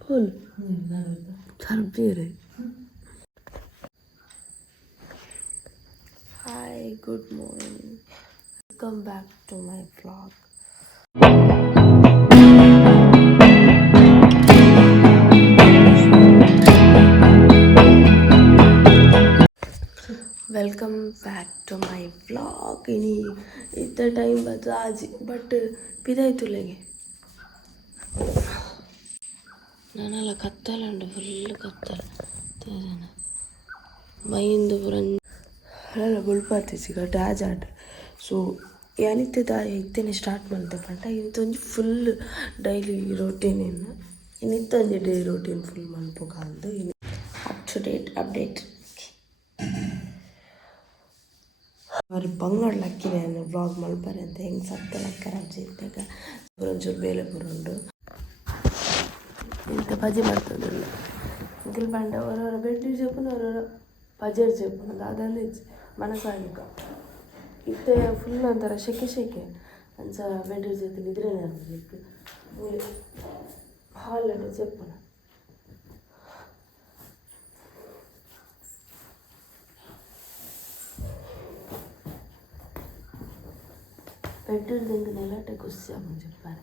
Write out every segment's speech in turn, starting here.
Full Hi, good morning. Welcome back to my vlog. Welcome back to my vlog. ಇನಿ ಇತ್ತ time ಬತ್ತು ಆಜಿ but ಪಿದಾಯ್ತುಲೆಗೆ ನಾನೆಲ್ಲ ಕತ್ತಲುಂಡು full ಕತ್ತಲು ಮೈಂದು ಪುರಂಜ ಬುಳ್ಪಾತಿಸಿ ಡ್ಯಾಜ್ ಆಟ ಸೊ ಏನಿತ್ತೆ ದಾರಿ ಇತ್ತೇನೆ ಸ್ಟಾರ್ಟ್ ಮಾಡ್ದೆ ಪಂಟ ಇಂತೊಂದು ಫುಲ್ ಡೈಲಿ ರೊಟೀನ್ ಇನ್ನಿತ್ತೊಂದು ಡೇ ರೊಟೀನ್ ಫುಲ್ ಮಲ್ಪೋಕಾಲ್ದು ಅಪ್ ಟು ಡೇಟ್ ಅಪ್ಡೇಟ್ ಅವ್ರಿಗೆ ಬಂಗಾಳ ಲಕ್ಕಿದೆ ವ್ಲಾಗ್ ಮಲ್ಪರೆ ಅಂತ ಹೆಂಗೆ ಸತ್ತ ಲಕ್ಕರ ಅಜ್ಜಿ ಇದ್ದಾಗ ಒಂಚೂರು ಬೇಲೆ ಬರೋಂಡು ಇಂಥ ಬಜೆ ಮಾಡ್ತದಿಲ್ಲ ಇಂಕಲ್ ಬಂಡ ಅವರವರ ಬೆಡ್ ಚೇಪುನ ಅವರವರ ಬಜೆಟ್ ಚೇಪುನ ಅದನ್ನು ಮನಸ್ಸಾಗಿಕ ಇತ್ತೆ ಫುಲ್ ಒಂಥರ ಶೆಕೆ ಅಂಚ ಬೆಡ್ ಜೊತೆ ನಿದ್ರೆ ನೆನಪು ಹಾಲ್ ಅಡ್ಡ ಚೇಪುನ ಬೆಡ್ರೂಮ್ ದಿಂಗೆ ನೆಲಟೆ ಖುಷಿ ಆಗಿ చెప్పారు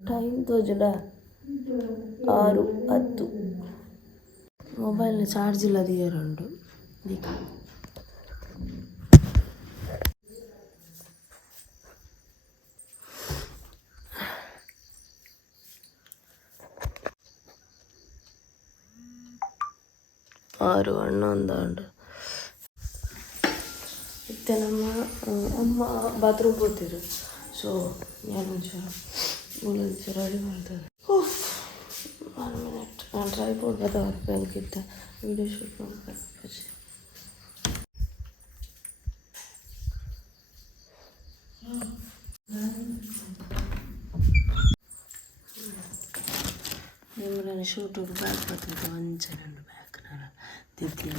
ಟೈಮ್ ತೋಜುಡ 6:10 ಮೊಬೈಲ್ ಚಾರ್ಜ್ ಇಲ್ಲದೆ ಇರೋಂಡು ದೀಕ 6:11 ಇತ್ತೆ ನಮ್ಮ ಅಮ್ಮ ಬಾತ್ರೂಮ್ ಹೋಗ್ತಿದ್ರು ಸೊ ಮೂಲಂಚ ರೆಡಿ ಮಾಡ್ತಾರೆ 1 ಮಿನಿಟ್ ನಾನು ಟ್ರೈಪೋಡ್ ಬದವ್ರು ಬ್ಯಾಂಕಿದ್ದ ವಿಡಿಯೋ ಶೂಟ್ ಮಾಡ್ತಾರೆ ನಿಮ್ಮನೆ ಶೂಟಿಗೆ ಬ್ಯಾಗ್ ಬರ್ತಿದ್ದೆ ಒಂಚೆರಡು ಬ್ಯಾಗ್ನಾರ ತಿದ್ದಿ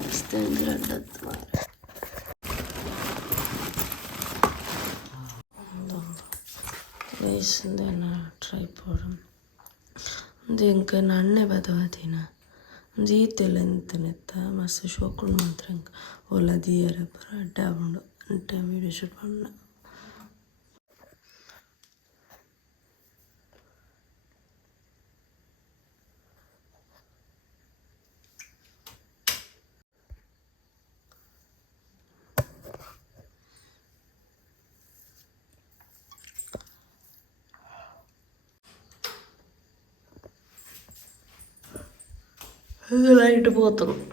ಮಸ್ತ್ ಎಂಜಾಯ್ಡದ್ದು ಮಾರ ವಯಸ್ಸಿಂದ ಟ್ರೈಪೋಡ್ ಒಂದು ಇಂಕ ನಣ್ಣೆ ಬದವಾದೀನ ಒಂದು ಈತೆಲ್ಲ ಎಂತನೆತ್ತ ಮಸ್ತ್ ಶೋಕುಂಡು ಮಾತ್ರ ಇಂಕ ಓಲ ದಿಯರ ಪರ ಅಡ್ಡ ಆಗುಂಡು ಅಂಟೆ ವೀಡಿಯೋ ಶೂಟ್ பண்ண లైట్ పోతుంది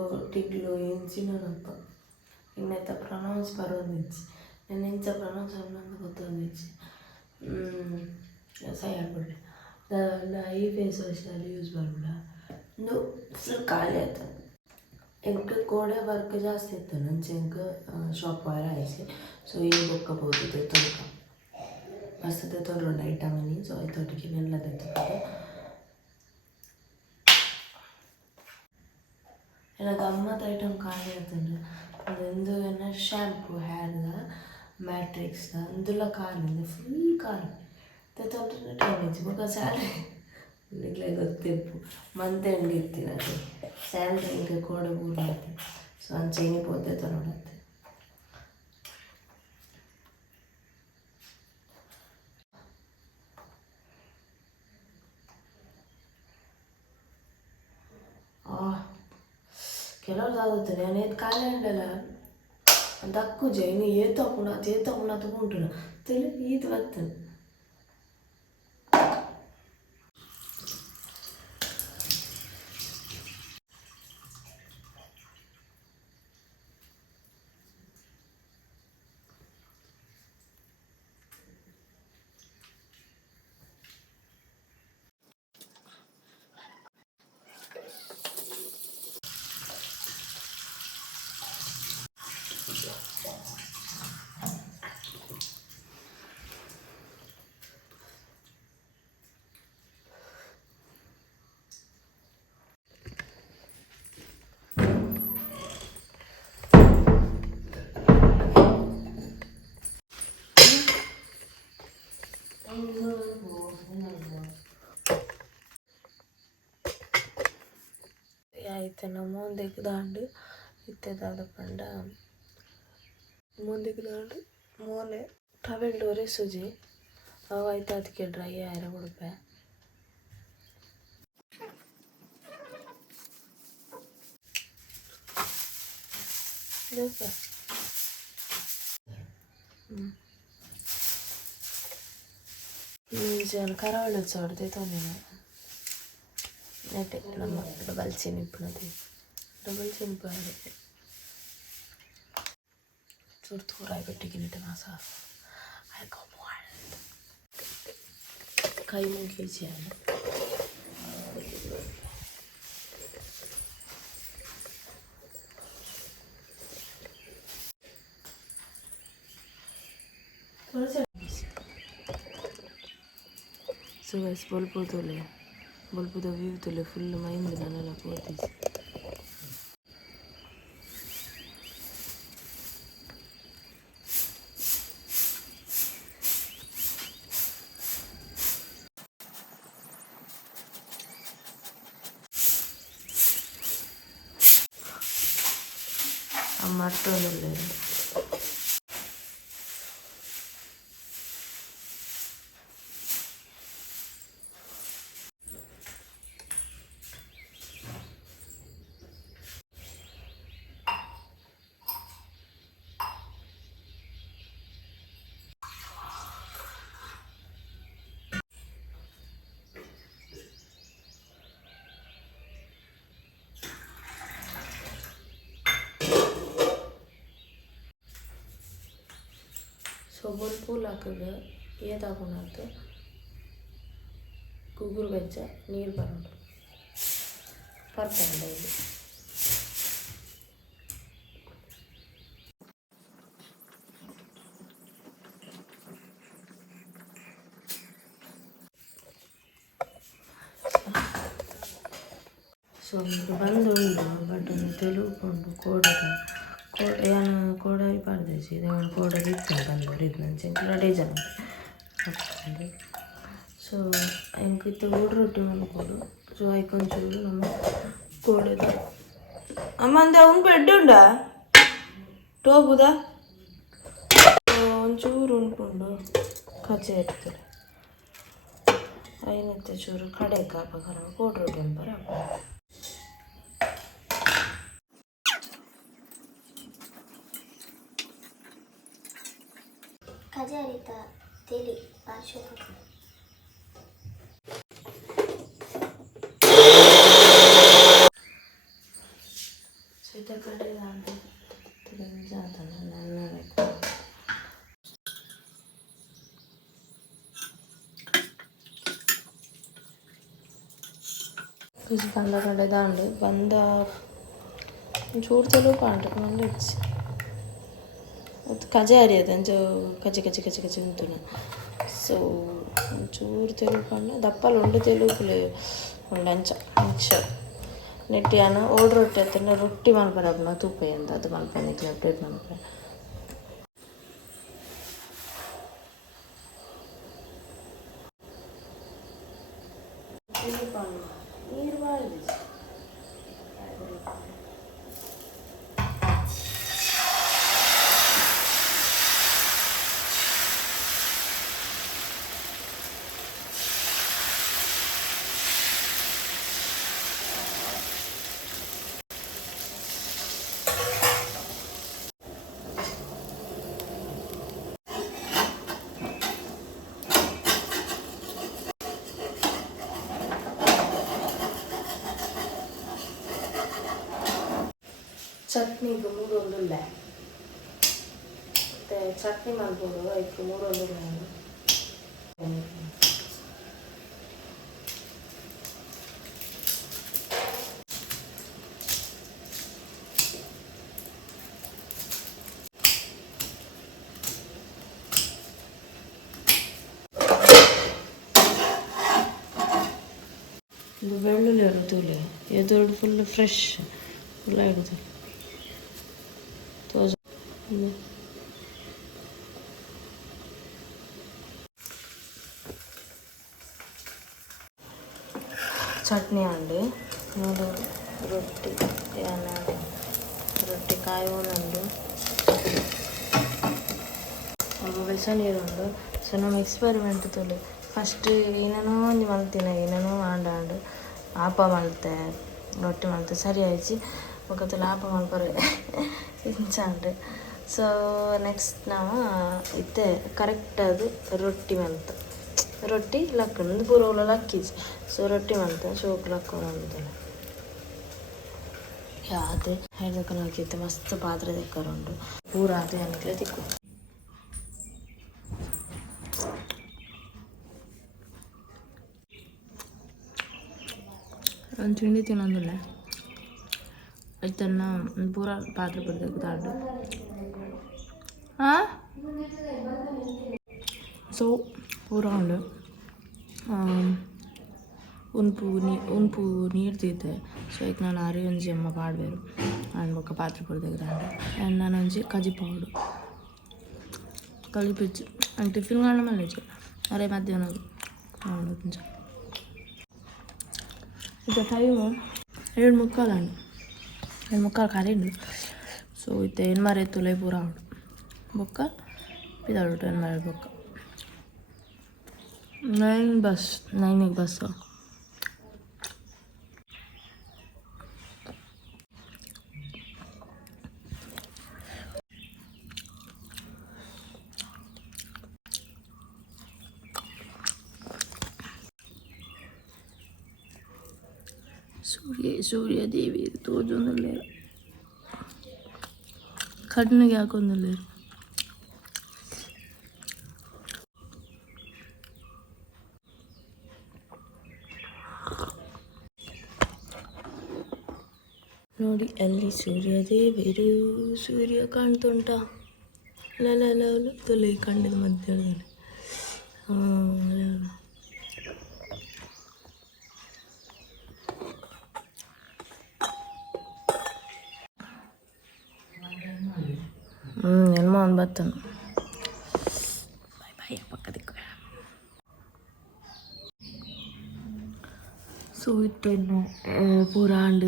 ಒಂದು ಟಿಗ್ಲೋ ಎಂಚಿನಪ್ಪ ಇನ್ನೆತ್ತ ಪ್ರೊನೌನ್ಸ್ ಬರೋದಿಚ್ಚಿ ನಾನು ಎಂಚ ಪ್ರೊನೌನ್ಸ್ ಅನ್ನೋದು ಗೊತ್ತೊಂದಿಚ್ಚಿ ಸೈ ಆಗ್ಬಿಡ್ಲಿ ಈ ಫೇಸ್ ವಾಶಲ್ಲಿ ಯೂಸ್ ಮಾಡ್ಬಿಡ ಒಂದು ಫುಲ್ ಖಾಲಿ ಆಯ್ತು ಎಂಕ ಕೋಡೆ ವರ್ಕ್ ಜಾಸ್ತಿ ಇತ್ತು ನಂಚೆ ಎಂಕ ಶಾಪ್ ವಾರ ಆಯ್ಸಿ ಸೊ ಈ ಬೊಕ್ಕಬಹುದು ತನಕ ಮಸ್ತ್ ತೊಗೊಂಡು ಐಟಮ್ ನೀ ಸೊ ಐತೊಟ್ಟಿಗೆ ನೆಲ್ಲ ತೆತ್ತುಕೊಂಡು ಎಲ್ಲ ಗಮ್ಮತ್ ಐಟಮ್ ಖಾಲಿ ಆಯ್ತಂದ್ರೆ ಅದೊಂದು ಏನೋ ಶ್ಯಾಂಪು ಹೇರ್ದ ಮ್ಯಾಟ್ರಿಕ್ಸ್ದ ಅಂದೆಲ್ಲ ಖಾಲಿ ಫುಲ್ ಖಾಲಿ ತೆತ್ತೊಟ್ಟಿನ ಟೈಮ್ ಇತ್ತು ಬೊಕ್ಕ ಸ್ಯಾಲ್ರಿ ನಿಗ್ಲೆ ಗೊತ್ತಿಪ್ಪು ಮಂತ್ ಎಂಡ್ ಇರ್ತೀನಿ ಅದು ಸ್ಯಾಲ್ರಿ ಹಿಂಗೆ ಕೋಡೆ ಊರಾಯ್ತು ಸೊ ಅಂಚೇನಿ ಪೋತೈತೆ ನೋಡತ್ತೆ. ಕೆಲವ್ರು తాగుతారు అనేది కాలేండల దక్కు జైని ఏతకున్నా తప్పుకుంటున్నా తెలియదు ఈత వస్తాను. ಆಯ್ತು ನಮ್ಮ ಮುಂದಕ್ಕೆ ದಾಂಡು ಇತ್ತದಾದ ಪಂಡ ಮುಂದಕ್ಕೆ ದಾಂಡು ಮೂಲೆ ಟವೆಲ್ ಡೋರೆ ಸುಜಿ ಅವು ಆಯ್ತು ಅದಕ್ಕೆ ಡ್ರೈ ಆಯ್ರ ಉಡುಪೆ ಜನ ಕರಾವಳಿ ಚೋಡ್ದೆ ತೊಂದಿನ ನೆಟ್ಟೆ ನಮ್ಮ ಡಬಲ್ ಚಿನಿಪ್ಪನದು ಡಬಲ್ ಚಿನಿಪ್ಪು ಆಗುತ್ತೆ ಚೂರು ತೂರಾಯಿ ಬಿಟ್ಟಿಗಿನಿಟ್ಟು ಮಾಸ ಕೈ ಮುಗಿ ചെയ്യാൻ ಸೊ ಗೈಸ್ ಬಲ್ಪುದ ವ್ಯೂ ತೊಲೆ ಫುಲ್ ಮೈಂದು ನಾನೆಲ್ಲ ಕೂತಿಸಿ ಮಟ್ಟೊಂದಿಲ್ಲ ಸೊ ಬಲ್ಪೂಲ್ ಹಾಕಿದ್ರೆ ಏದಾಗುಣಾತು ಗುಗುರು ಬೆಚ್ಚ ನೀರು ಬರೋದು ಪರ್ಪಂಡ ಇಲ್ಲಿ ಸೊ ಇದು ಬಂದು ಉಂಟು ಬಟ್ ತೆಲುಪುಂಡು ಏನು ಕೋಡಾಯಿ ಪಾಡ್ದೇಸಿ ದೇವನ ಕೋಡಲ್ಲಿ ಇತ್ತು ಬಂದವರು ಇದು ನಂಚೆ ರೆಡಿ ಜನ ಹಾಕ್ಕೊಂಡು ಸೊ ಹೆಂಗಿತ್ತು ಊಟ ರೊಟ್ಟಿ ಮಾಡ್ಕೊಡು ಸೊ ಐಕೊಂಚೂರು ನಮ್ಮ ಕೋಡದ ಅಮ್ಮ ಅಂದೆ ಅವ್ನು ಬೆಡ್ ಉಂಡಾ ಟೋಬುದಾ ಒಂಚೂರು ಉಂಡ್ಕೊಂಡು ಕಚ್ಚೆ ಇರ್ತಾರೆ ಐನತ್ತೆ ಚೂರು ಕಡೆಗೆ ಹಾಕರ ಕೋಡ್ ರೊಟ್ಟಿ ಅಂಬರ ಕಜಾರಿತ ತೆಲಿ ಪಾರ್ಶ್ವ ಸೀಟ ಕಡೆ ಬಂದ ಕಡೆ ದಾಂಡು ಬಂದ ಚೂರು ತೆಲು ಪಾಂಡು ಮಂಡೆ ಇಚ್ಚಿ ಕಜೆ ಅರಿಯೋದು ಅಂಚು ಕಚ್ಚಿ ಉಂಟುನ ಸೊ ಒಂಚೂರು ತೆಲುಪಣ್ಣ ದಪ್ಪಲು ಉಂಡು ತೆಲುಪುಲು ಉಂಡು ಅಂಚ ಮಿಕ್ಸರ್ ನೆಟ್ಟಿ ಅನ್ನ ಓಡ್ ರೊಟ್ಟಿ ಹತ್ತಿರ ರೊಟ್ಟಿ ಮಲ್ಪರಪ್ಪನ ತುಪ್ಪ ಅಂತ ಅದು ಮಲ್ಪನಿಕ್ಕೆ ಅಪ್ಡೇಟ್ ಮಲ್ಪೆ ನೀರು ಮಾಡಿದೆ ಚಟ್ನಿಗೆ ಮೂರೊಂದುಲ್ಲ ಮತ್ತು ಚಟ್ನಿ ಮಾಡ್ಬೋದು ಅದಕ್ಕೆ ಮೂರೊಂದುಲ್ಲ ಇದು ಬೆಳ್ಳುಳ್ಳಿ ಇರುತ್ತಲ್ಲಿ ಎದುರು ಫುಲ್ ಫ್ರೆಶ್ ಫುಲ್ ಇಡುತ್ತೆ ಚಟ್ನಿ ಅಂಡು ನೋಡು ರೊಟ್ಟಿ ರೊಟ್ಟಿ ಕಾಯೋನುಂಡು ಸ್ವಲ್ಪ ಬೆಸ ನೀರುಂಡು ಸೊ ನಮ್ಮ ಎಕ್ಸ್ಪೆರಿಮೆಂಟ್ ತೊಲೆ ಫಸ್ಟ್ ಏನೇನೋ ಒಂದು ಮಲ್ತಿನ ಏನೇನೋ ಆಂಡು ಆಪ ಮಲ್ತೆ ರೊಟ್ಟಿ ಮಲ್ತೆ ಸರಿ ಆಯ್ತು ಒಕ್ಕತ್ತಲ್ಲಿ ಆಪ ಮಲ್ಪರೆ ಇಂಚಾಂಡು ಸೊ ನೆಕ್ಸ್ಟ್ ನಾವು ಇತ್ತೆ ಕರೆಕ್ಟ್ ಅದು ರೊಟ್ಟಿ ಮಲ್ತು ರೊಟ್ಟಿ ಲಕ್ಕಂದು ಪೂರ ಉಲ್ಲ ಲಕ್ಕಿಜಿ ಸೊ ರೊಟ್ಟಿ ಮಲ್ತೆ ಶೋಕ್ ಲಕ್ಕ ಮಲ್ತೇನೆ ಯಾವ್ದು ಹೇಳ್ದಕ್ಕೆ ನೋಕಿತ್ತು ಮಸ್ತ್ ಪಾತ್ರೆ ತೆಕ್ಕರುಂಡು ಪೂರ ಅದು ಏನಕ್ಕೆ ತಿಕ್ಕು ಒಂದು ತಿಂಡಿ ತಿನ್ನೋದಿಲ್ಲ ಇದನ್ನು ಪೂರ ಪಾತ್ರೆ ಬಿಡ್ಬೇಕು ತಾಡು ಹಾಂ ಸೊ ಪೂರ ಉಂಡು ಉನ್ಪು ನೀರು ತೀತೆ ಸೊ ಈಗ ನಾನು ಅರಿ ಒಂಜಿ ಅಮ್ಮ ಪಾಡ್ಬೇರು ಅನ್ಬೊಕ್ಕ ಪಾತ್ರೆ ಬಿಡ್ದಾಗ ಆ್ಯಂಡ್ ನಾನು ಒಂಜಿ ಕಜಿ ಪೌಡು ಕಲಿಪಿಚ್ಚು ಅಂಡ್ ಟಿಫಿನ್ ಕಾಣ ಮಲ್ಲೇಜು ಅರೆ ಮಧ್ಯಾಹ್ನ ಕೊಂಚ ಇದು ಟೈಮು 7:45 ಅಂಡು 7:45 ಕಾಲಿಂಡು ಸೊ ಇತ್ತೆ ಏನು ಮಾರ ತುಲೆ ಪೂರ ಉಂಡು ಬೊಕ್ಕ ಪಿದಾಡು 10 ಮಾರ ಬೊಕ್ಕ 9ಗೆ ಬಸ್ಸು ಸೂರ್ಯದೇವಿ ತೋಜೊಂದಲ್ಲೇರು ಕಣ್ಣಿಗೆ ಹಾಕೊಂದಲ್ಲೇರು ನೋಡಿ ಅಲ್ಲಿ ಸೂರ್ಯದೇವಿರು ಸೂರ್ಯ ಕಾಣ್ತುಂಟ ಲಲ ತೊಲೆ ಕಣ್ಣಿದ ಮಧ್ಯದಲ್ಲಿ ಎಲ್ಮ ಒಂದು ಬತ್ತನು ಬಾಯ್ ಬಾಯ್ ಪಕ್ಕದಕ್ಕೆ ಸೊ ಇತ್ತೇನು ಪೂರ ಆಂಡ್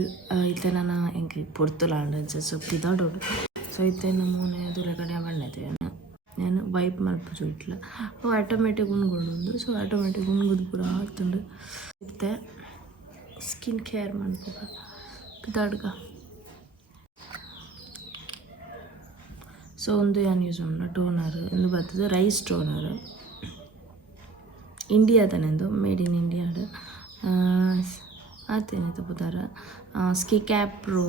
ಇತ್ತೆ ನಾನು ಹೆಂಗೆ ಪೊರ್ತುಲ ಆಂಡ್ ಸೊ ಪಿದಾಡೋಡು ಸೊ ಇತ್ತೇನು ಮೂನೆ ದೂರ ಕಡೆ ಬಣ್ಣೈತೆ నేను వైప్ మలుపుచు ఇట్లా ఆటోమేటిక్ ఉనుగుండు సో ఆటోమేటిక్ ఉనుగుడు కూడా ఆడుతుండు అయితే స్కిన్ కేర్ మలుపు ಪಿದಾಡ್ಗ ಸೊ ಒಂದು ಏನು ಯೂಸ್ ಮಾಡೋಣ ಟೋನರ್ ಎಂದು ಬರ್ತದೆ ರೈಸ್ ಟೋನರ್ ಇಂಡಿಯಾದನೆಂದು ಮೇಡ್ ಇನ್ ಇಂಡಿಯಾಡು ಆತೇನೆ ತಪ್ಪುತ್ತಾರ ಸ್ಕಿ ಕ್ಯಾಪ್ ಪ್ರೋ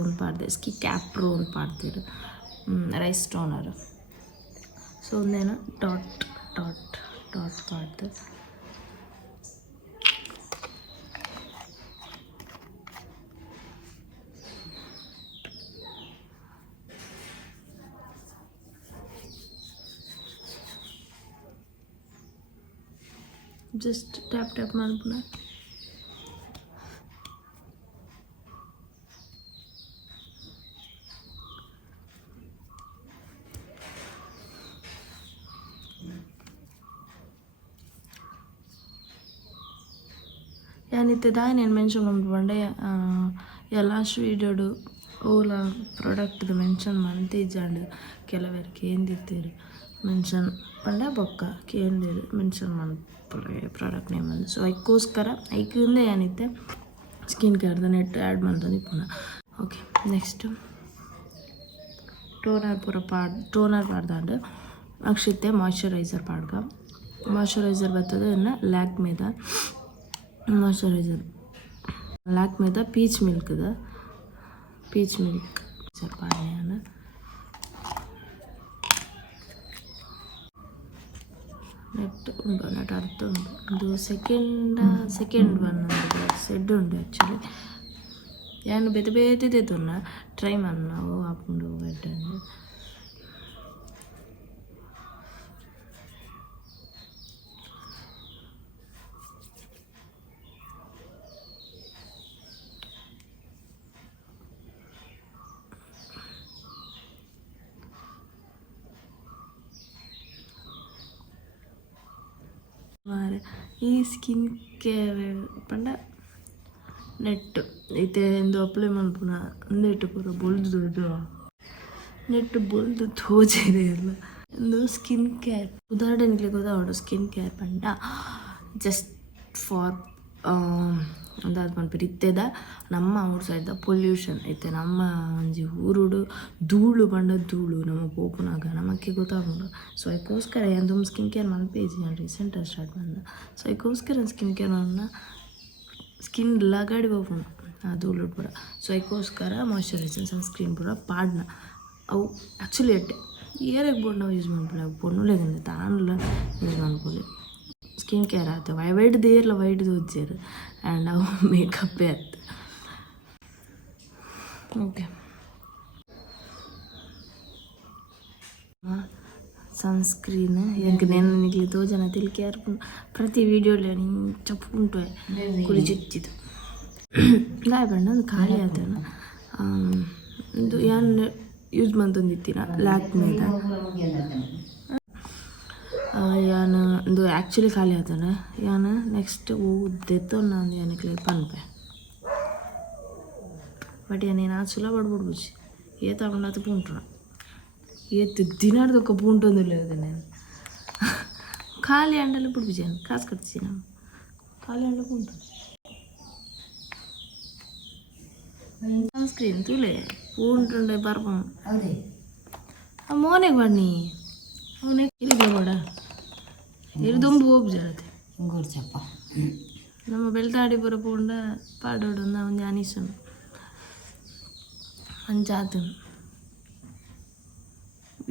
ಅಂತ ಪಾಡ್ತೀರು ರೈಸ್ ಟೋನರ್ ಸೊ ಒಂದೇನು ಡಾಟ್ ಪಾಡ್ದು ಜಸ್ಟ್ ಟ್ಯಾಪ್ ಮಾಡ್ಬಿಡ ಏನಿತ್ತು ನಾನು ಮೆನ್ಷನ್ ಮಾಡ್ಕೊಂಡೆ ಲಾಸ್ಟ್ ವೀಡಿಯೋಡು ಓಲಾ ಪ್ರಾಡಕ್ಟ್ದು ಮೆನ್ಷನ್ ಮಾಡ್ತಿದ್ದಾಂಡು ಕೆಲವರಿಗೆ ಏನಿರ್ತೀರಿ ಮೆನ್ಷನ್ ಪಂಡ ಬೊಕ್ಕ ಕೇಂದಿರು ಮೆನ್ಷನ್ ಮಾಡಿ ಪ್ರಾಡಕ್ಟ್ ನೇಮ್ ಅಂದು ಸೊ ಅದಕ್ಕೋಸ್ಕರ ಐಕಿಂದ ಏನಿತ್ತೆ ಸ್ಕಿನ್ ಕೇರ್ದು ನೆಟ್ ಆ್ಯಡ್ ಮಾಡ್ತಂದು ಪುನಃ ಓಕೆ ನೆಕ್ಸ್ಟು ಟೋನರ್ ಪಾಡ್ದಾಂಡು ಅಕ್ಷಿತ್ತೆ ಮಾಯ್ಶ್ಚರೈಸರ್ ಪಾಡ್ಗ ಮಾಯ್ಶ್ಚರೈಸರ್ ಬರ್ತದೆ ಇನ್ನು ಲ್ಯಾಕ್ಮೇದ moisturiser ಲ್ಯಾಕ್ಮೇದ peach milk moisturiser ಪಾಡ್ಯಾನ net ಉಂಟು ನೆಟ್ ಅರ್ಥ ಉಂಟು ಇದು ಸೆಕೆಂಡ್ ಒನ್ ಸೆಡ್ ಉಂಟು ಆ್ಯಕ್ಚುಲಿ ಯಾನು ಬೇತೆ ತುನ್ನ ಟ್ರೈ ಮಾಡಿ ನಾವು ಹಾಕೊಂಡು ಬೆಡ್ ಈ ಸ್ಕಿನ್ ಕೇರ್ ಪಂಡ ನೆಟ್ ಐತೆ ಎಂದು ಅಪ್ಲೈ ಮಲ್ಪುನ ನೆಟ್ ಪೂರ ಬೊಲ್ದು ನೆಟ್ ಬೊಲ್ದು ತೋಜೆರೆ ಎಲ್ಲ ಒಂದು ಸ್ಕಿನ್ ಕೇರ್ ಉದಾಹರಣೆಗೆ ಗೊತ್ತಾವಡು ಸ್ಕಿನ್ ಕೇರ್ ಪಂಡ ಜಸ್ಟ್ ಫಾರ್ ಅದಾದ ಪನ್ಪೇರು ಇತ್ತೆದ ನಮ್ಮ ಔಟ್ ಸೈಡ್ ಪೊಲ್ಯೂಷನ್ ಐತೆ ನಮ್ಮ ಒಂಜಿ ಊರುಡು ಧೂಳು ಪಂಡ ಧೂಳು ನಮ್ಮ ಪೋಪುನಾಗ ನಮಕ್ಕೆ ಗೊತ್ತಾಗೋದು ಸೊ ಅದಕ್ಕೋಸ್ಕರ ಏನು ಸ್ಕಿನ್ ಕೇರ್ ಮನ್ಪೇಜಿ ನಾನು ರೀಸೆಂಟಾಗಿ ಸ್ಟಾರ್ಟ್ ಮಾಡಿದೆ ಸೊ ಅದಕ್ಕೋಸ್ಕರ ಸ್ಕಿನ್ ಕೇರ್ ನನ್ನ ಸ್ಕಿನ್ ಲಗಾಡಿ ಹೋಗೋಣ ಆ ಧೂಳು ಪೂರ ಸೊ ಅದಕ್ಕೋಸ್ಕರ ಮಾಯ್ಶ್ಚರೈಸರ್ ಸನ್ಸ್ಕ್ರೀನ್ ಪೂರ ಪಾಡ್ನ ಅವು ಆ್ಯಕ್ಚುಲಿ ಅಟ್ಟೆ ಏರಿಗೆ ಬೋರ್ಡ್ ನಾವು ಯೂಸ್ ಮಾಡ್ಕೊಳ್ಳಿ ಅವು ಪೊಣ್ಣುಲೆಗಂದು ತಾನಲ್ಲ ಯೂಸ್ ಮಾಡ್ಕೊಳ್ಳಿ ಸ್ಕಿನ್ ಕೇರ್ ಆಯ್ತು ವೈಡ್ದು ಇರಲ್ಲ ವೈಡ್ದು ಹೊಜ್ಜೇರು ಆ್ಯಂಡ್ ಅವು ಮೇಕಪ್ಪೇ ಆಯ್ತು ಓಕೆ ಸನ್ಸ್ಕ್ರೀನ್ ಎಂಕ್ ನೆನನಿಗ್ಲಿ ತೋಜನ ತಿಲ್ಕೆ ಯಾರು ಪ್ರತಿ ವೀಡಿಯೋಲಿ ಚಪ್ಪು ಉಂಟು ಕುಳಿ ಚುಚ್ಚಿದ್ದು ಗಾಯ ಬಣ್ಣ ಒಂದು ಖಾಲಿ ಆಯ್ತಾನ ಇದು ಏನು ಯೂಸ್ ಮಾಡ್ತಂದಿತ್ತೀನ ಲ್ಯಾಕ್ಮೇದ ಯಾನು ಇದು ಆ್ಯಕ್ಚುಲಿ ಖಾಲಿ ಆಯ್ತಾನೆ ಯಾನು ನೆಕ್ಸ್ಟ್ ಓದ್ದೆತ್ತೋ ನಾನು ಏನಕ್ಕೆ ಪನ್ಪೆ ಬಟ್ ಏನೇನು ಅದು ಸುಲಭ ಪಡ್ಬಿಡ್ಬುಜಿ ಏ ತಗೊಂಡು ಅದು ಪುಂಟ್ರ ಏತ್ತು ದಿನಾಡ್ದೊಕ್ಕ ಪುಂಟೊಂದಿಲ್ಲ ನಾನು ಖಾಲಿ ಹಣ್ಣೆಲ್ಲ ಬಿಡ್ಬುಜಿ ಕಾಸು ಕಟ್ಸಿ ನಾವು ಖಾಲಿ ಹಣ್ಣು ಪುಂಟು ಸನ್ಸ್ಕ್ರೀನ್ ತುಲೆ ಪೂಂಟುಂಡೆ ಬರ್ಬ ಮೋನೆಗೆ ಬನ್ನಿ ಅವನೇ ಇಲ್ಲಿಗೆ ಬೇಡ ಇರುದೊಂದು ಹೋಗಿ ಜರತೆ ಹಿಂಗೋಡ್ಸಪ್ಪ ನಮ್ಮ ಬೆಳ್ತಾಡಿ ಬರೋ ಪೋಂಡ ಪಾಡೋಡು ಒಂದು ಅನಿಸನು ಅಂಚಾತನು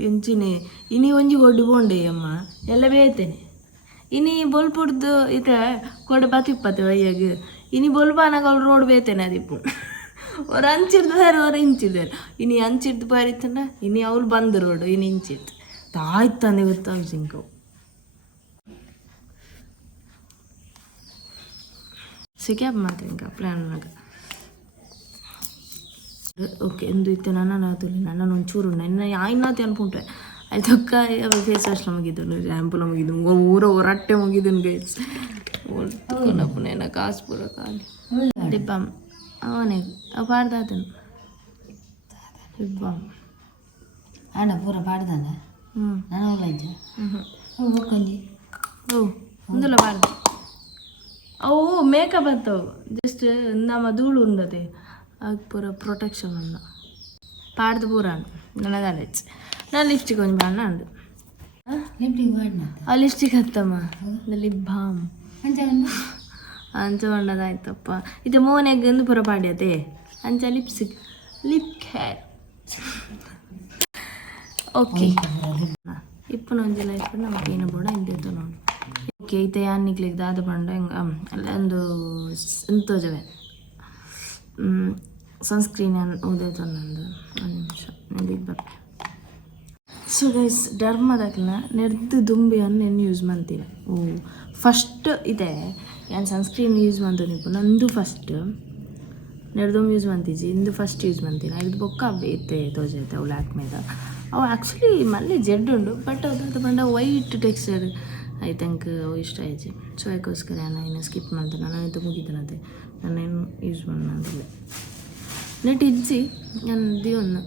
ಎಂಚಿನಿ ಇನಿ ಒಂಜಿ ಕೊಡ್ಡು ಪೋಂಡೆ ಅಮ್ಮ ಎಲ್ಲ ಬೇಯ್ತೇನೆ ಇನಿ ಬೊಲ್ಪುಡ್ದು ಇತ್ತೆ ಕೊಡೆ ಬತ್ತಿಪ್ಪತ್ತೆ ವಯ್ಯಾಗ ಇನಿ ಬೊಲ್ಪಾನಾಗ ಅವ್ಳು ರೋಡ್ ಬೇಯ್ತೇನೆ ಅದಿಪ್ಪು ಅವ್ರು ಅಂಚಿರ್ದಾರೆ ಅವ್ರು ಇಂಚಿದ್ದಾರೆ ಇನಿ ಅಂಚಿಡ್ದು ಪಾರಿತ್ತಂಡ ಇನಿ ಅವ್ರು ಬಂದು ರೋಡು ಇನಿ ಇಂಚಿಡ್ತು ತಾಯ್ತಂದೆ ಗೊತ್ತಾಗ ಸಿಂಕವು ಸಿಕ್ಯಾಪ್ ಮಾತ್ರ ಇಂಕ ಪ್ಲ್ಯಾನ್ನಾಗ ಓಕೆ ಎಂದು ಇತ್ತೆ ನನ್ನ ತುಳಿ ನನ್ನ ಒಂಚೂರು ನನ್ನ ಆಯ್ನಾತಿ ಅನ್ಕೊಂಡೆ ಆಯ್ತಕ್ಕ ಫೇಸ್ ವಾಶ್ ಮುಗಿದನು ಶ್ಯಾಂಪುಲ ಮುಗಿದು ಊರ ಹೊರಟ್ಟೆ ಮುಗಿದನು ಗೈಸ್ ಪುನಃ ಕಾಸು ಪೂರ ಖಾಲಿ ಡಿಬ್ಬಾಮ್ ಅವನೇ ಪಾಡ್ದಾತನು ಡಿಬ್ಬಾಮ್ ಅಣ್ಣ ಪೂರ ಪಾಡ್ದಾನ ನಾನು ಹೋಗಜ್ಜ ಹೋಗ್ಕೊಂಡಿ ಮುಂದಲ್ಲ ಬಾರ್ದು ಅವು ಮೇಕಪ್ ಬರ್ತವು ಜಸ್ಟ್ ನಮ್ಮ ಧೂಳು ಉಂಡದೆ ಆಗ ಪೂರ ಪ್ರೊಟೆಕ್ಷನ್ ಉಂಡ ಪಾಡ್ದು ಪೂರ ನನಗೆ ಅಲೆಚ್ಚು ನಾನು ಲಿಪ್ಸ್ಟಿಕ್ ಒಂದು ಬಾಣ ಅಂಡು ಆ ಲಿಪ್ಸ್ಟಿಕ್ ಹತ್ತಮ್ಮ ಲಿಪ್ ಬಾಮ್ ಅಂಚ ಬಂಡದಾಯ್ತಪ್ಪ ಇದು ಮೋನೆಗೆ ಪೂರ ಪಾಡ್ಯತೆ ಅಂಚ ಲಿಪ್ಸ್ಟಿಕ್ ಲಿಪ್ ಕೇರ್ ಓಕೆ ಇಪ್ಪನ ಒಂಜಿ ಲೈಫ್ ನಮಗೆ ಏನು ಬೋಡ ಇಂದಿತ್ತು ನೋಡಿ ಓಕೆ ಐತೆ ಯಾನಿಗ್ಲಿಗೆ ದಾದ ಬಂಡ ಹಿಂಗೆ ಅಲ್ಲ ಒಂದು ಎಂತೋಜವೆ ಸನ್ಸ್ಕ್ರೀನ್ ಓದೈತೆ ನಂದು ಒಂದು ನಿಮಿಷ ನೆನಪಿಗೆ ಬರ್ತೆ ಸೊ ಗೈಸ್ ಡರ್ಮದಾಗಲ ನೆಡ್ದು ದುಂಬಿಯನ್ನು ನಾನು ಯೂಸ್ ಮಾಡ್ತೀನಿ ಫಸ್ಟ್ ಇದೆ ಏನು ಸನ್ಸ್ಕ್ರೀನ್ ಯೂಸ್ ಮಾಡ್ತೀನಿ ನಂದು ಫಸ್ಟ್ ನೆಡ್ದುಂಬಿ ಯೂಸ್ ಮಾಡ್ತೀಜಿ ಇಂದು ಫಸ್ಟ್ ಯೂಸ್ ಮಾಡ್ತೀನಿ ಇದು ಬೊಕ್ಕ ಅವೇ ಇತ್ತೆ ತೋಜೈತೆ ಅವು ಲ್ಯಾಕ್ಮೇದ ಅವು ಆ್ಯಕ್ಚುಲಿ ಮళ్ళీ ಜೆಡ್ ಉಂಡು ಬಟ್ ಅದಾದ ಬಂಡ ವೈಟ್ ಟೆಕ್ಸ್ಚರ್ ಐತಂಕ ಅವು ಇಷ್ಟ ಆಯ್ತು ಸೊ ಅದಕ್ಕೋಸ್ಕರ ನಾನು ಇನ್ನು ಸ್ಕಿಪ್ ಮಾಡ್ತೇನೆ ನಾನು ಇದು ಮುಗಿತೇನತೆ ನಾನೇನು ಯೂಸ್ ಮಾಡಿಲ್ಲ ನೆಟ್ ಇಜ್ಜಿ ನಂದು ಒಂದು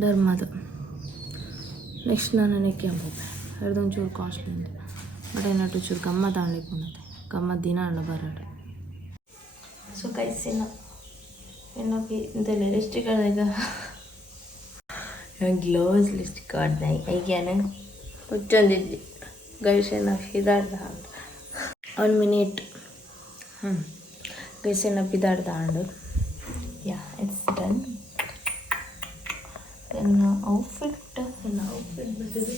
ಡರ್ಮದು ನೆಕ್ಸ್ಟ್ ನಾನು ನೆಕ್ಕೆ ಹೋಗ್ಬೆ ಅದೊಂಚೂರು ಕಾಸ್ಟ್ಲಿ ಉಂಟು ಬಟ್ ಏನಾಟು ಚೂರು ಕಮ್ಮ ತಗೊಳ್ಳಿಕ್ಕೆ ಉಂಟು ಕಮ್ಮ ದಿನ ಅಲ್ಲ ಬರೋದು ಸೊ ಕೈಸ್ ಇನ್ನೊಬ್ಬಿ ಇಂತೆಲ್ಲ ಲಿಸ್ಟಿಕ್ ಆದಾಗ ಗ್ಲೌಸ್ ಲಿಸ್ಟಿಕ್ ಆಡ್ದಾಯಿ ಐಗ್ಯಾನ ಹುಚ್ಚೊಂದಿದ್ವಿ ಗೈಸೇನ ಹಿದಾಡ್ದ ಹಾಡು 1 minute ಗೈಸೇನ ಬಿದಾಡ್ದ ಹಾಡು ಯಾ ಇಟ್ಸ್ ಡನ್ ಎನ್ನ ಔಟ್ಫಿಟ್ ಬಿಡ್ತದೆ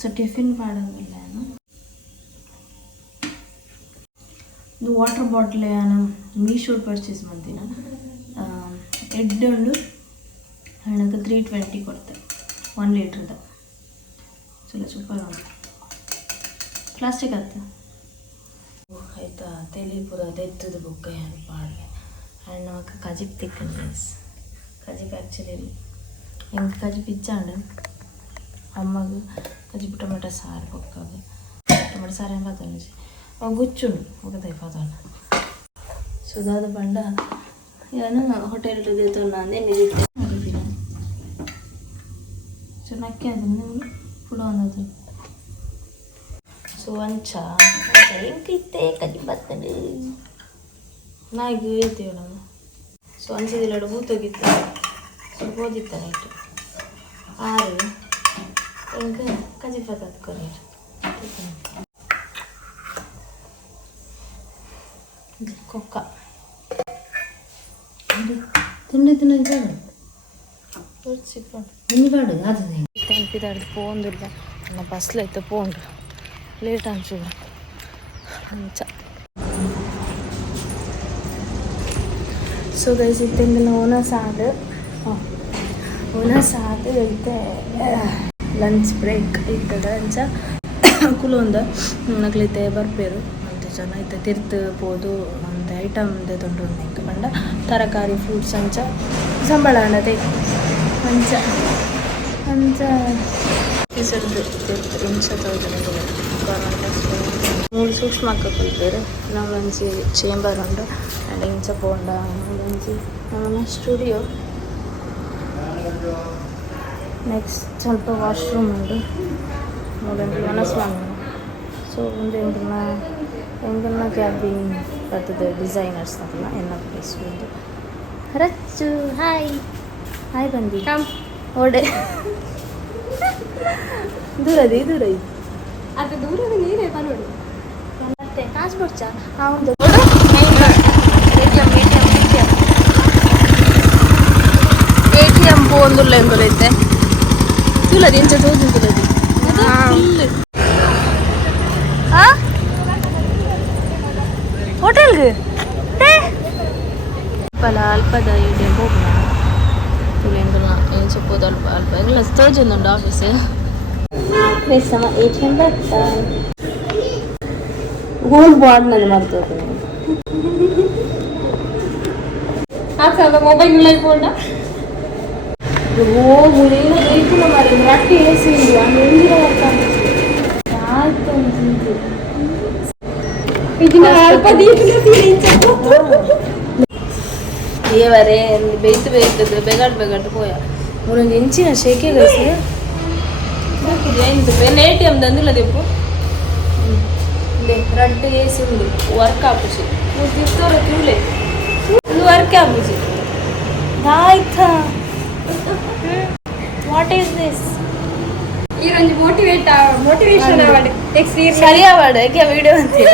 ಸೊ ಟಿಫಿನ್ ಮಾಡೋಂಗಿಲ್ಲ ನಾನು ಇದು ವಾಟರ್ ಬಾಟ್ಲ್ ನಾನು ಮೀಶೋ ಪರ್ಚೇಸ್ ಮಾಡ್ತೀನಿ ಎಡ್ ಉಂಡು ಹಣಕ್ಕೆ 320 ಕೊಡ್ತಾರೆ 1 ಲೀಟ್ರದ ಚಲೋ ಸೂಪರ್ ಉಂಟು ಪ್ಲಾಸ್ಟಿಕ್ ಆಯ್ತು ಆಯ್ತಾ ತಲೆ ಪೂರ ತೆತ್ತದು ಬುಕ್ಕ ಏನು ಪಾಡ್ವೆ ಹಣ್ಣು ನಮಕ್ಕೆ ಕಜಿಪ್ ತಿಕ್ಕಂಡು ಗೈಸ್ ಕಜಿಪ್ ಆ್ಯಕ್ಚುಲಿ ಹೆಂಗೆ ಕಜಿಪ್ ಇಚ್ಚಾಂಡು ಅಮ್ಮಗೆ ಕಜಿಪ್ ಟೊಮೆಟೊ ಸಾರು ಬೊಕ್ಕಾಗ ಟೊಮೆಟೊ ಸಾರು ಏನು ಪಾತೊಂಡು ಅವು ಗುಚ್ಚುಂಡು ಹೋಗದೆ ಪಾತೊಂಡು ಸೊ ಅದಾದ ಬಂಡ ಏನು ಹೋಟೆಲ್ ತೆಗೆದು ಅಂದೆ ನಿಲ್ಲಿದ್ದೆ ಸೊ ನಕ್ಕೆ ಅದು ನಿಮಗೆ ಫುಡ್ ಅನ್ನೋದು ಸೊ ಅಂಚ ಹೆಂಗಿತ್ತೆ ಕಜಿಪ್ ಬರ್ತದೆ ನಾಯಿಗೆ ಹೇಳ್ತೀವಿ ನಾವು ಸೊ ಅಂಚಿದಿಲ್ಲ ಬೂತೋಗಿತ್ತು ಸ್ವಲ್ಪ ಓದಿತ್ತ ನೈಟು ಆರು ಹೆಂಗೆ ಕಜಿಪ್ ಬರ್ತದೆ ಕೊನೆಯರು ಕೊಕ್ಕ ತಿನ್ನ ತೆಂಪಿದಾಡ್ದು ಪೋಂದಿಲ್ಲ ನನ್ನ ಬಸ್ಲೈತೆ ಪೋಂಡು ಲೇಟ್ ಅಂಚೂರು ಅಂಚ ಸೊ ಗೈಸ್ ಇತ್ತೆಂಗಿನ ಓನ ಸಾದು ಇತ್ತೆ ಲಂಚ್ ಬ್ರೇಕ್ ಇರ್ತದೆ ಅಂಚ ಕುಲೊಂದ ನಗ್ಲೈತೆ ಬರ್ಪೇರು ಅಂತ ಜನ ಐತೆ ತಿರ್ಬೋದು ಅಂತ ಐಟಮ್ ತೊಂಡು ಇಂಕ ಪಂಡ ತರಕಾರಿ ಫ್ರೂಟ್ಸ್ ಅಂಚ ಸಂಬಳ ಅನ್ನದೆ ಅಂಚ ಅಂಚ ಹೆಸರದ್ದು ಇಂಚ ತೌಸಂಡ್ ಮೂರು ಸೂಕ್ಷ್ಮ ಹಾಕಿದ್ದಾರೆ ನಮ್ಮಂಚಿ ಚೇಂಬರ್ ಉಂಡು ಆ್ಯಂಡ್ ಇಂಚ ಪೋಂಡ ನಮ್ಮಂಚಿ ನಮ್ಮ ಸ್ಟುಡಿಯೋ ನೆಕ್ಸ್ಟ್ ಸ್ವಲ್ಪ ವಾಶ್ರೂಮ್ ಉಂಡು ಮೂರಂಟು ಮನಸ್ಸು ಸೊ ಒಂದು ಎಂಗನ್ನ ಕ್ಯಾಬಿನ್ ಬರ್ತದೆ ಡಿಸೈನರ್ಸ್ ಅಲ್ಲ ಎನ್ನ ಪ್ಲೇಸ್ ಒಂದು ರಚ್ಚು ಹಾಯ್ ಬಂದಿ ಓಡೆ ದೂರದಿ ಅದು ದೂರದ ನೀರೇ ಬರೋಡು ಮತ್ತೆ ಕಾಸು ಕೊಡ್ಚ ಹೌದು ATM ಪೋಂದುಲ್ಲ ಎಂಬುದೈತೆ ತುಲದಿ ಇಂಚ ತೋಜು ತುಲದಿ ಹೋಟೆಲ್ಗೆ ಅಲ್ಪದ ಇದೆ ಹೋಗೋಣ ತುಲೆಂಗುಲ ಏನು ಸೊಪ್ಪೋದು ಅಲ್ಪ ಎಲ್ಲ ತೋಜೊಂದುಂಡು ಆಫೀಸ್ ಬೇಸಮ ATM ಬರ್ತಾ ಗೋಲ್ಡ್ ಬಾಡ್ನದು ಮರ್ತೋದು ಹಾಕಲ್ಲ ಮೊಬೈಲ್ ಇಟ್ಕೊಂಡ ಮುಳೇನ ಬೈಕುಲ ಮಾರಿ ರಟ್ಟಿ ಏಸಿ ಅಂಗಡಿಯ ದೇವರೇ ಬೇಯ್ತದು ಬೆಗಡ್ ಪೋಯ ಮೂರೊಂದು ಇಂಚಿನ ಶೇಕೆ ಗೈಸಿ ATM ತಂದಿಲ್ಲ ದೆಪ್ಪು ರಡ್ಡು ಏಸಿ ಉಂಡು ವರ್ಕ್ ಆಪುಚಿ ತಿರ್ತೋರ ಕ್ಯೂಲೆ ಇದು ವರ್ಕ್ ಆಪುಚಿ ಆಯ್ತಾ ವಾಟ್ ಈಸ್ ದಿಸ್ ಈರೊಂದು ಮೋಟಿವೇಶನ್ ಅವಾರ್ಡ್ ನೆಕ್ಸ್ಟ್ ಇಯರ್ ಸರಿ ಅವಾರ್ಡ್ ಯಾಕೆ ವಿಡಿಯೋ ಅಂತೀವಿ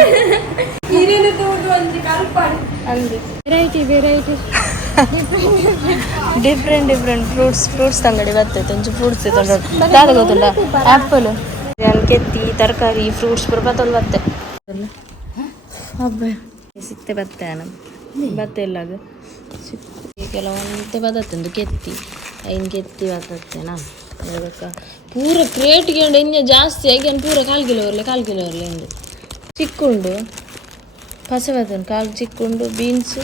ಈರೇನು ತೋದು ಒಂದು ಕಲ್ಪಾಡಿ ಅಂದು ವೆರೈಟಿ ಡಿಫ್ರೆಂಟ್ ಫ್ರೂಟ್ಸ್ ಅಂಗಡಿ ಬರ್ತೈತೆ ಒಂಚೂರು ಫ್ರೂಟ್ಸ್ ತೊಗೊಂಡು ದಾದ ಗೊತ್ತುಂಟ ಆ್ಯಪಲ್ ಕೆತ್ತಿ ತರಕಾರಿ ಫ್ರೂಟ್ಸ್ ಪೂರ ಬತ್ತೊಂದು ಬತ್ತೆ ಹಬ್ಬ ಸಿಕ್ತೆ ಬತ್ತೆ ಬತ್ತೆ ಇಲ್ಲಾಗ ಕೆಲವೊಂದು ಬದತ್ತಂದು ಕೆತ್ತಿ ಐನು ಕೆತ್ತಿ ಬತ್ತೇನಾ ಹೇಳ್ಬೇಕಾ ಪೂರ ಕ್ರೇಟ್ಗೆ ಇಂಜ ಜಾಸ್ತಿ ಆಗಿ ಪೂರ 1 ಕಿಲೋ ಇರಲಿ ಎಂದು ಚಿಕ್ಕುಂಡು ಪಸೆ ಬತ್ತನು ಕಾಲು ಚಿಕ್ಕುಂಡು ಬೀನ್ಸ್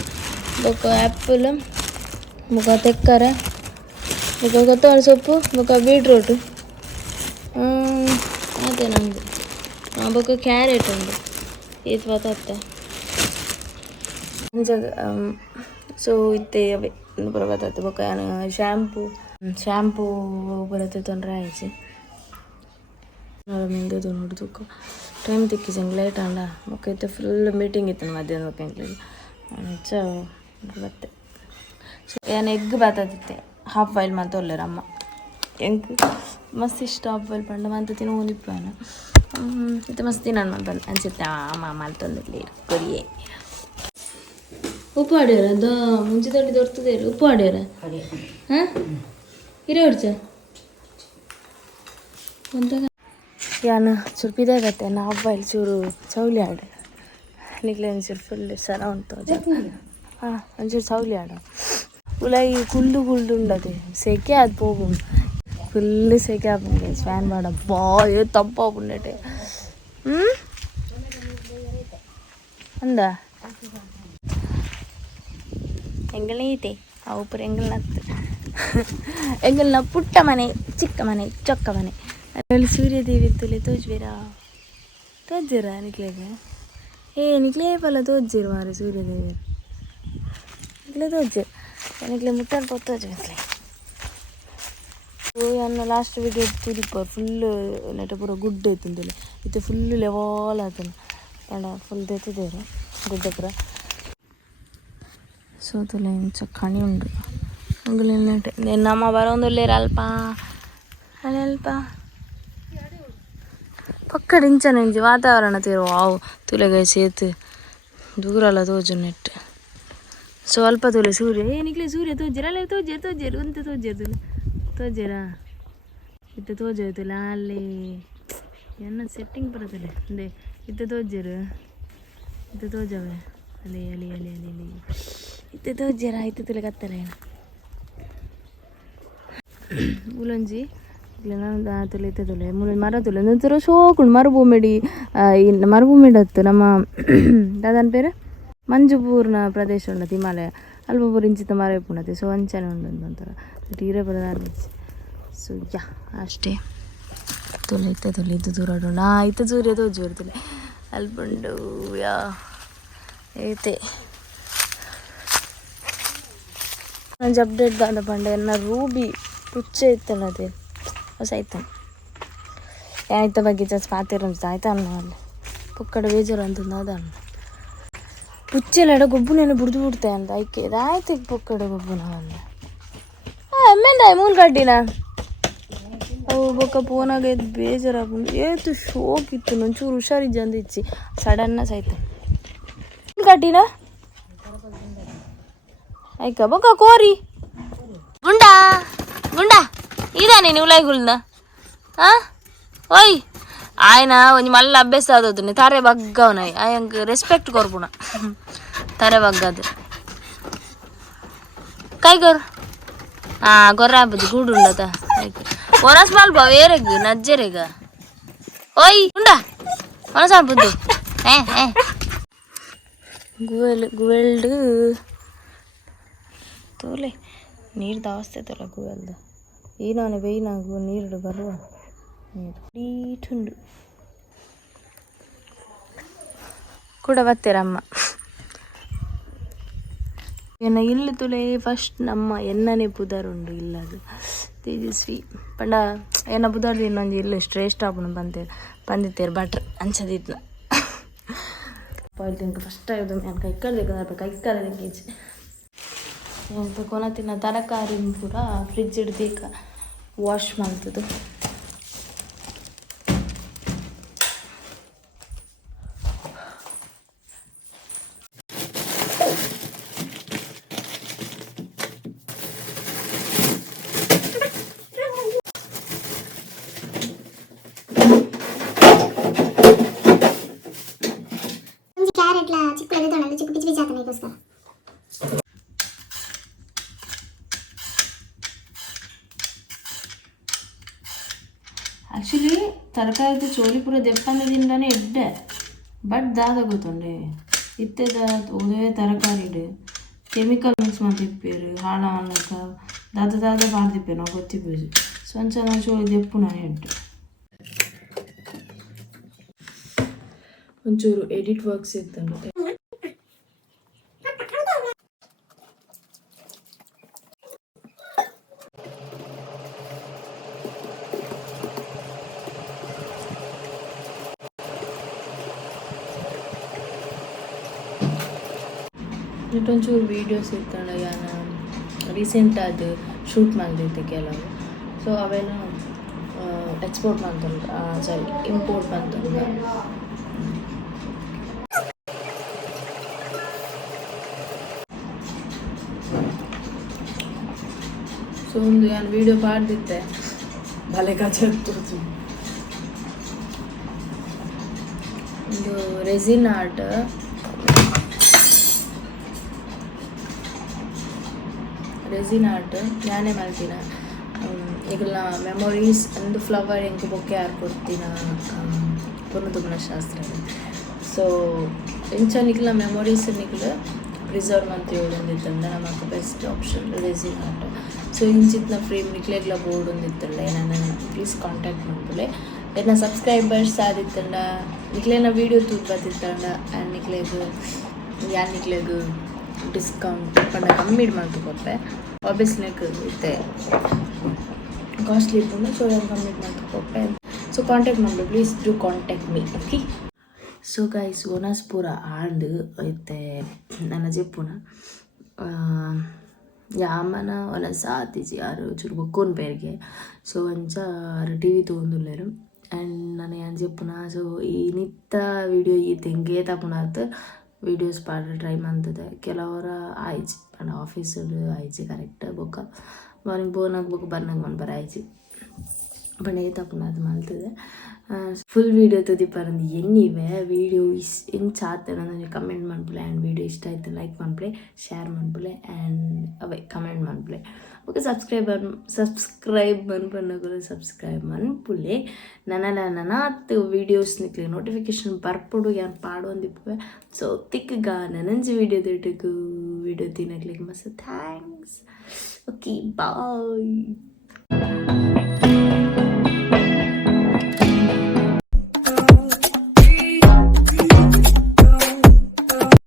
ಬೊಕ್ಕ ಆ್ಯಪಲ್ ಮುಖ ತೆಕ್ಕರೆ ಮುಖ ಕೊತ್ತಂಬರಿ ಸೊಪ್ಪು ಮುಖ ಬೀಟ್ರೂಟು ಅದೇ ನಮ್ಮದು ಬೊಕ್ಕ ಕ್ಯಾರೆಟ್ ಉಂಡು ಇದು ಬತ್ತತ್ತೆ ಸೊ ಇತ್ತೆ ಅವೇ ಪೂರ ಬತ್ತತ್ತೆ ಬೊಕ್ಕ ಶ್ಯಾಂಪೂ ಬರತ್ತೆ ತೊಂದರೆ ಆಯ್ತು ಮಿಂದು ನೋಡಿ ತುಕ್ಕು ಟೈಮ್ ತಿಕ್ಕಿಸಂಗೆ ಲೇಟ್ ಅಂಡ ಬೊಕ್ಕ ಇತ್ತೆ ಫುಲ್ ಮೀಟಿಂಗ್ ಇತ್ತು ಮಧ್ಯಾಹ್ನ ಬೊಕ್ಕ ಎಂಕ್ಲಿಗೆ ಅಂಚ ಬತ್ತೆ ಸೊ ಏನು ಎಗ್ ಬತ್ತತ್ತೆ ಹಾಫ್ ಬಾಯ್ಲ್ ಮತ್ತು ಒಳ್ಳೆರಮ್ಮ ಹೆಂಗೆ ಮಸ್ತ್ ಇಷ್ಟ ಅಪ್ಪಲ್ ಪಂಡ ಮಂತ ತಿನ್ನ ಓದಿಪ್ಪಾನ ಇದು ಮಸ್ತ್ ನಾನು ಬಂದು ಅನ್ಸುತ್ತೆ ಮಲ್ತೊಂದಿರಲಿ ಕೊರಿಯೇ ಉಪ್ಪು ಆಡ್ಯಾರ ಅದು ಮುಂಚೆ ದೊಡ್ಡ ದೊಡ್ಡದೇ ಇಲ್ಲ ಉಪ್ಪು ಆಡ್ಯಾರ ಹಾಂ ಹಿರೇ ಹೊಡ್ಸ ಒಂದಾಗ ಯಾನ ಚೂರು ಪಿದಾಗತ್ತೆ ನಾ ಹಬ್ಬ ಇಲ್ಲಿ ಚೂರು ಚೌಲಿ ಆಡು ನಿಗ್ಲೆ ಒಂಚೂರು ಫುಲ್ ಸರ ಉಂಟು ಹಾಂ ಒಂಚೂರು ಚೌಲಿ ಆಡ ಉಲಾಯಿ ಕುಲ್ದು ಉಂಡದೆ ಸೆಕೆ ಅದು ಹೋಗು ಫುಲ್ ಸೆಕೆ ಆಪುಂಡೆ ಫ್ಯಾನ್ ಮಾಡ ಬಾ ಏ ತಂಪ ಆಪುಂಡೆ ಅಂದ ಎಂಗಳೈತೆ ಆ ಉಪ್ಪು ಎಂಗಲ್ನ ಪುಟ್ಟ ಮನೆ ಚಿಕ್ಕ ಮನೆ ಚೊಕ್ಕ ಮನೆ ಅಲ್ಲಿ ಸೂರ್ಯದೇವಿ ಇತ್ತಲ್ಲಿ ತೋಜ್ಜಿರ ನಿಕ್ಲೆಗೆ ನಿಕ್ಲೇ ಪಲ್ಲ ತೋಜ್ಜಿರು ಮಾರಿ ಸೂರ್ಯದೇವಿ ನಿಕ್ಲೆ ತೋಜ್ಜಿರು ನಿಕ್ಲೆ ಮುಟ್ಟನ್ ಪೊತ್ತೋಜ್ ನಿಕ್ಲೆ ಅನ್ನ ಲಾಸ್ಟ್ ವಿಡಿಯೋ ತುರಿಪ ಫುಲ್ಲು ನೆಟ ಪೂರ ಗುಡ್ಡ ಐತಂದಿಲ್ಲ ಇದು ಫುಲ್ಲು ಲೆವಾಲ್ ಆತನ ಪಂಡ ಫುಲ್ ತೆತ್ತಿದೇರು ಗುಡ್ಡ ಪೂರ ಸೋತಲ್ಲ ಇಂಚ ಕಣಿ ಉಂಡು ಅಂಗಲಿನಟೆ ನಮ್ಮ ಬರೋಂದುಲ್ಲೇರ ಅಲ್ಪ ಅಲ್ಪ ಪಕ್ಕಡ ಇಂಚನ ಇಂಚಿ ವಾತಾವರಣ ತೀರು ವಾವು ತುಲೆಗಾಯಿ ಸೇತು ದೂರಲ್ಲ ತೋಜು ನೆಟ್ ಸ್ವಲ್ಪ ತುಲೆ ಸೂರ್ಯ ನಿಕ್ಲೆ ಸೂರ್ಯ ತೋಜ್ಜಿರ ಅಲ್ಲ ತೋಜ್ಜರು ಅಂತ ತೋಜ್ಜರು ತೋಜ್ಜರ ಇತ್ತು ತೋಜೋಯ್ತಲ್ಲ ಅಲ್ಲಿ ಎನ್ನ ಸೆಟ್ಟಿಂಗ್ ಬರೋದಿಲ್ಲ ಅಂದೆ ಇತ್ತು ತೋಜ್ಜರು ಇತ್ತು ತೋಜವೆ ಅಲಿ ಅಲಿ ಅಲಿ ಅಲಿ ಅಲಿ ಇತ್ತು ತೋಜ್ಜರ ಇತ್ತು ತುಲೆ ಕತ್ತಲ ಉಲಂಜಿ ಇಲ್ಲ ತುಲೆ ಇತ್ತು ತುಲೆ ಮುಲ ಮರ ತುಲೆ ಒಂಥರ ಶೋಕುಂಡು ಮರುಭೂಮಿಡಿ ಮರುಭೂಮಿಡತ್ತು ನಮ್ಮ ದಾದನ ಪೇರು ಮಂಜುಪೂರ್ಣ ಪ್ರದೇಶ ಉಂಡದು ಹಿಮಾಲಯ ಅಲ್ಪ ಪೂರ ಇಂಚಿತ ಮರ ಪುಣತೆ ಸೊ ಅಂಚನೆ ಉಂಡು ಒಂಥರ ತೀರ ಬರೋದು ಸೊ ಯಾ ಅಷ್ಟೇ ತುಲೆ ಇತ್ತ ತುಲೆ ಇದ್ದು ದೂರ ಉಂಡು ಇತ್ತು ಸೂರ್ಯ ತೋಜು ಬರ್ತಲೆ ಅಲ್ಪುಂಡು ಯಾ ಐತೆ ಒಂಜಿ ಅಪ್ಡೇಟ್ ದಾದ ಪಂಡ ಎನ್ನ ರೂಬಿ ಪುಚ್ಚ ಇತ್ತಲ್ಲ ಅದೇ ಹೊಸ ಆಯ್ತು ಆಯ್ತ ಬಗ್ಗೆ ಜಾಸ್ತಿ ಪಾತಿರ ಆಯ್ತಾ ಅನ್ನ ಅಲ್ಲಿ ಪೊಕ್ಕಡ ಬೇಜಾರು ಅಂತಂದು ಅದನ್ನ ಪುಚ್ಚೆಲ್ಲ ಗೊಬ್ಬುನೇನು ಬುಡ್ದು ಬಿಡ್ತೆ ಅಂತ ಐಕೆ ಆಯ್ತು ಪೊಕ್ಕಡ ಗೊಬ್ಬುನ ಅಂದ ಎಮ್ಮೆಂದಾಯ್ ಮೂಲ ಕಡ್ಡಿನ ಅವು ಬೊಕ್ಕ ಫೋನಾಗ ಎದ್ದು ಬೇಜಾರಾಗ್ಬಿಟ್ಟು ಏತು ಶೋಕ್ ಇತ್ತು ಒಂಚೂರು ಹುಷಾರಿಜ್ಜ ಅಂದ ಇಚ್ಚಿ ಸಡನ್ನ ಸಾಯ್ತು ಕಡ್ಡಿನ ಆಯ್ಕ ಬೊಕ್ಕ ಕೋರಿ ಗುಂಡ ಗುಂಡ ಇದಾನೆ ನೀವು ಉಲಾಯ್ಗುಳ್ನ ಹಾಂ ಓಯ್ ಆಯ್ನ ಒಂಜಿ ಮಲ್ಲ ಅಭ್ಯಾಸ ಆದೋದು ತಾರೆ ಬಗ್ಗವನಾಯ್ ಆಯಂಗೆ ರೆಸ್ಪೆಕ್ಟ್ ಕೊರ್ಪುಣ ತಾರೆ ಬಗ್ಗದು ಕೈ ಗೊರ್ ಗೊರ್ರ ಹಬ್ಬದು ಗೂಡು ಉಂಡತ ಒನಸ್ ಮಲ್ಪ ಬೇರೆಗ ನಜ್ಜೆರೆಗ ಓಯ್ ಉಂಡ ಒನಸ್ ಮಲ್ಪದ್ದು ಗುವೆಲ್ಡು ತೋಲೆ ನೀರ್ದು ಅವಸ್ಥೆ ತೋಲ ಗುವೆಲ್ದು ಈನಾನೆ ಬೇಯ್ನಾಗು ನೀರು ಬರುವ ನೀರು ನೀಟುಂಡು ಕೂಡ ಬತ್ತೇರಮ್ಮ ಎನ್ನ ಇಲ್ಲಿ ತುಲೆ ಫಸ್ಟ್ ನಮ್ಮ ಎನ್ನನೇ ಪುದರುಂಡು ಇಲ್ಲದು ತೇಜಸ್ವಿ ಪಂಡ ಎನ್ನ ಪುದರ್ದು ಇನ್ನೊಂದು ಇಲ್ಲ ಶ್ರೇಷ್ಠ ಆಪುನ ಬಂದಿತ್ತೇರು ಭಟ್ರು ಅಂಚದಿದ್ನ ಪಾಯ್ತು ಫಸ್ಟ್ ಆಗೋದು ನಾನು ಕೈ ಕಳ್ದೀಚೆ ಎಂತ ಕೊನ ತಿನ್ನ ತರಕಾರಿ ಪೂರ ಫ್ರಿಜ್ ಹಿಡ್ದೀಗ ವಾಶ್ ಮಾಡ್ತದು ಕ್ಯಾರೆಟ್ಲ ಚಿಕ್ಕ ಚಿಕ್ಕ ಪಿಚ್ಚಿ ಪಿಚ್ಚಿ ಆತನ ಇದಕ್ಕೋಸ್ಕರ ಆ್ಯಕ್ಚುಲಿ ತರಕಾರಿದು ಚೋಲಿ ಪೂರ ದೆಪ್ಪಂದದಿಂದನೇ ಎಡ್ಡೆ ಬಟ್ ದಾದ ಗೊತ್ತುಂಡೆ ಇತ್ತೆದ ಉದಯ ತರಕಾರಿ ಕೆಮಿಕಲ್ ಮಿಕ್ಸ್ ಮಾಡ್ತಿಪ್ಪೇರು ಹಾಳ ಅನ್ನಕ ದಾದ ಮಾಡ್ತಿಪ್ಪೇರು ನಾವು ಗೊತ್ತಿಪ್ಪೇರು ಸ್ವಂಚ ನಾವು ಚೋಲಿ ದೆಪ್ಪು ನಾನು ಎಡ್ಡೆ ಒಂಚೂರು ಎಡಿಟ್ ವರ್ಕ್ಸ್ ಇತ್ತಂಡು ಒಂಚೂರು ವೀಡಿಯೋಸ್ ಇರ್ತಾಳೆ ಯಾನ ರೀಸೆಂಟ್ ಅದು ಶೂಟ್ ಮಾಡಿದ್ದೆ ಕೆಲವು ಸೊ ಅವೇನು ಎಕ್ಸ್ಪೋರ್ಟ್ ಮಾಡ್ತಂಗ ಸಾರಿ ಇಂಪೋರ್ಟ್ ಮಾಡ್ತಂಗ. ಸೊ ಒಂದು ನಾನು ವೀಡಿಯೋ ಪಾಡ್ದಿದ್ದೆ ಬಲೆ ಕಚ್ಚಿರ್ತದೆ. ಒಂದು ರೆಸಿನ್ ಆರ್ಟ್ ನಾನೇ ಮಾಡ್ತೀನಿ. ಈಗ ಮೆಮೊರೀಸ್ ಒಂದು ಫ್ಲವರ್ ಹೆಂಗೆ ಬೊಕ್ಕೆ ಹಾರ್ಕೊಡ್ತೀನಿ ಪುನಃ ಶಾಸ್ತ್ರ. ಸೊ ಇಂಚ ನಿಖಲ ಮೆಮೊರೀಸ್ ನಿಖಲು ಪ್ರಿಸರ್ವ್ ಅಂತ ಹೇಳಿದ್ದಂಡ ನಮಗೆ best option resin art. So ಇಂಚಿತ್ನ ಫ್ರೇಮ್ ನಿಕ್ಲೆಗ್ಲ ಬೋರ್ಡ್ ಒಂದಿತ್ತಂಡ ನಾನು ಪ್ಲೀಸ್ ಕಾಂಟ್ಯಾಕ್ಟ್ ಮಾಡ್ಕೊಳ್ಳಿ. ಏನ ಸಬ್ಸ್ಕ್ರೈಬರ್ಸ್ ಆದಿತ್ತಂಡ ನಿಕ್ಲೇನ ವೀಡಿಯೋ ತೂರ್ಬತ್ತಿತ್ತಂಡ ಆ್ಯಂಡ್ ನಿಕ್ಲೆಗ್ ಡಿಸ್ಕೌಂಟ್ ಪಂಡ ಕಮ್ಮಿ ಮಾಡ್ಕೊಪ್ಪೆ. ಆಬ್ವಿಯಸ್ಲಿ ಇತ್ತೆ ಕಾಸ್ಟ್ಲಿ ಇತ್ತು ಸೊ ಕಮ್ಮಿ ಮಾಡ್ಕೊಪ್ಪೆ. ಸೊ ಕಾಂಟ್ಯಾಕ್ಟ್ ಮಾಡಿ please do contact me okay. So guys ಓನಾಸ್ಪುರ ಆಂಡ್ ಐತೆ ನನ್ನ ಜೆಪ್ಪುನ ಯಾಮನ ಒಲಸ ಆತಿಜಿ ಯಾರು ಚೂರು ಬೊಕ್ಕೋನ್ ಪೇರಿಗೆ. ಸೊ ಅಂಚ ಟಿ ವಿ ತೊಗೊಂದುಲ್ಲೇರು ಆ್ಯಂಡ್ ನಾನು ಏನು ಜೆಪ್ಪುನ. ಸೊ ಈ ನಿತ್ತ ವೀಡಿಯೋ ಈ ತೆಂಗೆ ತಗೊಂಡಾತ ವೀಡಿಯೋಸ್ ಪಾಡ ಟ್ರೈ ಮಾಡ್ತದೆ. ಕೆಲವರ ಆಯ್ಚಿ ಪಂಡ ಆಫೀಸಲ್ಲಿ ಆಯ್ಚಿ ಕರೆಕ್ಟ್ ಬೊಕ್ಕ ಮಾರ್ನಿಂಗ್ ಬೋನಾಗ ಬೊಕ್ಕ ಬರ್ನಾಗ ಮನ್ಬರ ಆಯ್ಚಿ ಪಂಡ ಏ ತಗೊಂಡು ಅದು ಮಾಡ್ತದೆ. ಫುಲ್ ವೀಡಿಯೋ ತುದಿ ಪರಂದು ಎನ್ನಿವೆ ವೀಡಿಯೋ ಹೆಂಗೆ ಚಾತೆ ನನಗೆ ಕಮೆಂಟ್ ಮಾಡ್ಬಿಳೆ. ಆ್ಯಂಡ್ ವೀಡಿಯೋ ಇಷ್ಟ ಆಯ್ತು ಲೈಕ್ ಮಾಡ್ಬಿಳೆ, ಶೇರ್ ಮಾಡ್ಬಿಳೆ ಆ್ಯಂಡ್ ಅವೇ ಕಮೆಂಟ್ ಮಾಡ್ಬಿಳೆ. ಓಕೆ ಸಬ್ಸ್ಕ್ರೈಬ್ ಮನ್ಪನ್ನಗಳು ಸಬ್ಸ್ಕ್ರೈಬ್ ಮನ್ಪುಲೆ. ನನಾತು ವೀಡಿಯೋಸ್ ನಿಕ್ಲೆ ನೋಟಿಫಿಕೇಶನ್ ಬರ್ಪಡು ಯಾರು ಪಾಡು ಅಂದಿಪ್ಪುವೆ. ಸೊ ತಿಕ್ಕಗ ನನಂಜಿ ವೀಡಿಯೋ ತಿನ್ನಕ್ಲಿಕ್ಕೆ ಮಸ್ತ್ ಥ್ಯಾಂಕ್ಸ್. Okay bye.